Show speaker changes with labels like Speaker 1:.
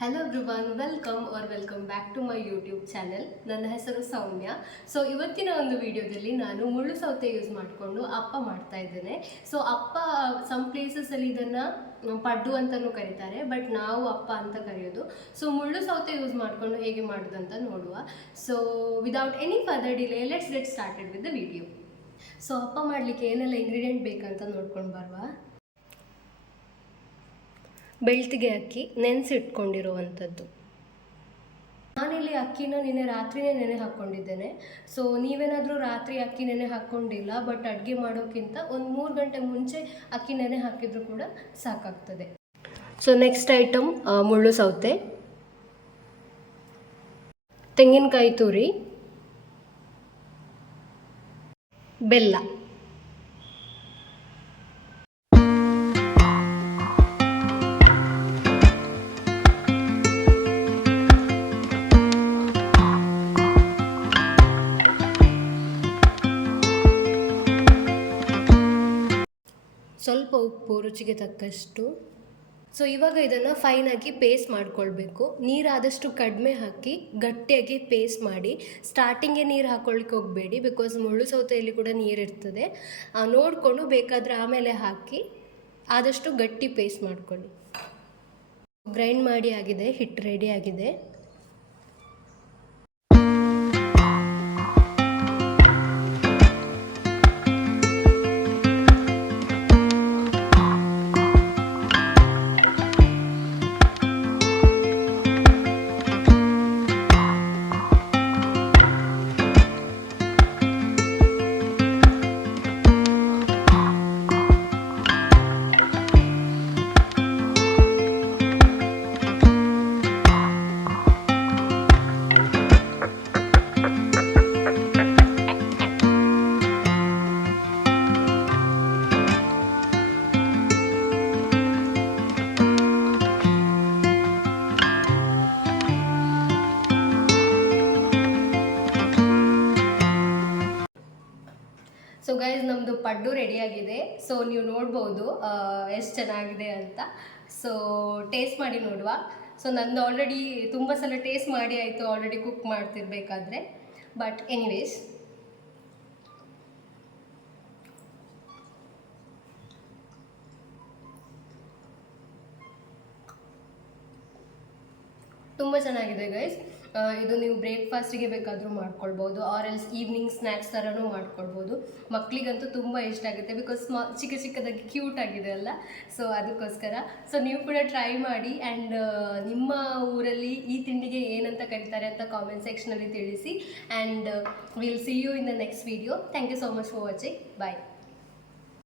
Speaker 1: Hello everyone welcome are welcome back to my YouTube channel ನನ್ನ ಹೆಸರು ಸೌಮ್ಯ. So ಇವತ್ತಿನ ಒಂದು ವಿಡಿಯೋದಲ್ಲಿ ನಾನು ಮುಳ್ಳು ಸೌತೆ ಯೂಸ್ ಮಾಡಿಕೊಂಡು ಅಪ್ಪ ಮಾಡ್ತಾ ಇದ್ದೇನೆ. ಸೊ ಅಪ್ಪ ಸಮ್ ಪ್ಲೇಸಸಲ್ಲಿ ಇದನ್ನು ಪಡ್ಡು ಅಂತಲೂ ಕರೀತಾರೆ ಬಟ್ ನಾವು ಅಪ್ಪ ಅಂತ ಕರೆಯೋದು. ಸೊ ಮುಳ್ಳು ಸೌತೆ ಯೂಸ್ ಮಾಡಿಕೊಂಡು ಹೇಗೆ ಮಾಡೋದು ಅಂತ ನೋಡುವ. So without any further delay let's get started with the video so ಅಪ್ಪ ಮಾಡಲಿಕ್ಕೆ ಏನೆಲ್ಲ ಇಂಗ್ರೀಡಿಯೆಂಟ್ ಬೇಕಂತ ನೋಡ್ಕೊಂಡು ಬರುವ. ಬೆಳ್ತಿಗೆ ಅಕ್ಕಿ ನೆನೆಸಿಟ್ಕೊಂಡಿರುವಂಥದ್ದು. ನಾನಿಲ್ಲಿ ಅಕ್ಕಿನ ನಿನ್ನೆ ರಾತ್ರಿನೇ ನೆನೆ ಹಾಕ್ಕೊಂಡಿದ್ದೇನೆ. ಸೊ ನೀವೇನಾದರೂ ರಾತ್ರಿ ಅಕ್ಕಿ ನೆನೆ ಹಾಕ್ಕೊಂಡಿಲ್ಲ ಬಟ್ ಅಡುಗೆ ಮಾಡೋಕ್ಕಿಂತ ಒಂದು ಮೂರು ಗಂಟೆ ಮುಂಚೆ ಅಕ್ಕಿ ನೆನೆ ಹಾಕಿದರೂ ಕೂಡ ಸಾಕಾಗ್ತದೆ. ಸೊ ನೆಕ್ಸ್ಟ್ ಐಟಮ್ ಮುಳ್ಳು ಸೌತೆ. ತೆಂಗಿನಕಾಯಿ ತುರಿ. ಬೆಲ್ಲ. ಸ್ವಲ್ಪ ಉಪ್ಪು, ರುಚಿಗೆ ತಕ್ಕಷ್ಟು. ಸೊ ಇವಾಗ ಇದನ್ನು ಫೈನಾಗಿ ಪೇಸ್ಟ್ ಮಾಡ್ಕೊಳ್ಬೇಕು. ನೀರಾದಷ್ಟು ಕಡಿಮೆ ಹಾಕಿ ಗಟ್ಟಿಯಾಗಿ ಪೇಸ್ಟ್ ಮಾಡಿ. ಸ್ಟಾರ್ಟಿಂಗೆ ನೀರು ಹಾಕೊಳ್ಳಿಕ್ಕೆ ಹೋಗಬೇಡಿ ಬಿಕಾಸ್ ಮುಳ್ಳು ಸೌತೆಯಲ್ಲಿ ಕೂಡ ನೀರಿರ್ತದೆ ನೋಡಿಕೊಂಡು ಬೇಕಾದರೆ ಆಮೇಲೆ ಹಾಕಿ ಆದಷ್ಟು ಗಟ್ಟಿ ಪೇಸ್ಟ್ ಮಾಡ್ಕೊಳ್ಳಿ. ಗ್ರೈಂಡ್ ಮಾಡಿ ಆಗಿದೆ, ಹಿಟ್ಟು ರೆಡಿ ಆಗಿದೆ. ಸೊ ಗೈಸ್ ನಮ್ಮದು ಪಡ್ಡು ರೆಡಿಯಾಗಿದೆ ಸೊ ನೀವು ನೋಡ್ಬೋದು ಎಷ್ಟು ಚೆನ್ನಾಗಿದೆ ಅಂತ. ಸೊ ಟೇಸ್ಟ್ ಮಾಡಿ ನೋಡುವ. ಸೊ ನಂದು ಆಲ್ರೆಡಿ ತುಂಬ ಸಲ ಟೇಸ್ಟ್ ಮಾಡಿ ಆಯಿತು ಆಲ್ರೆಡಿ ಕುಕ್ ಮಾಡ್ತಿರ್ಬೇಕಾದ್ರೆ. ಬಟ್ ಎನಿವೇಸ್ ತುಂಬ ಚೆನ್ನಾಗಿದೆ ಗೈಸ್ ಇದು ನೀವು ಬ್ರೇಕ್ಫಾಸ್ಟಿಗೆ ಬೇಕಾದರೂ ಮಾಡ್ಕೊಳ್ಬೋದು ಆರ್ ಎಲ್ಸ್ ಈವ್ನಿಂಗ್ ಸ್ನ್ಯಾಕ್ಸ್ ಥರನೂ ಮಾಡ್ಕೊಳ್ಬೋದು. ಮಕ್ಕಳಿಗಂತೂ ತುಂಬ ಇಷ್ಟ ಆಗುತ್ತೆ ಬಿಕಾಸ್ ಸ್ಮಾ, ಚಿಕ್ಕ ಚಿಕ್ಕದಾಗಿ ಕ್ಯೂಟ್ ಆಗಿದೆ ಅಲ್ಲ? ಸೊ ಅದಕ್ಕೋಸ್ಕರ. ಸೊ ನೀವು ಕೂಡ ಟ್ರೈ ಮಾಡಿ ಆ್ಯಂಡ್ ನಿಮ್ಮ ಊರಲ್ಲಿ ಈ ತಿಂಡಿಗೆ ಏನಂತ ಕರೀತಾರೆ ಅಂತ ಕಾಮೆಂಟ್ ಸೆಕ್ಷನಲ್ಲಿ ತಿಳಿಸಿ and will see you in the next video thank you so much for watching bye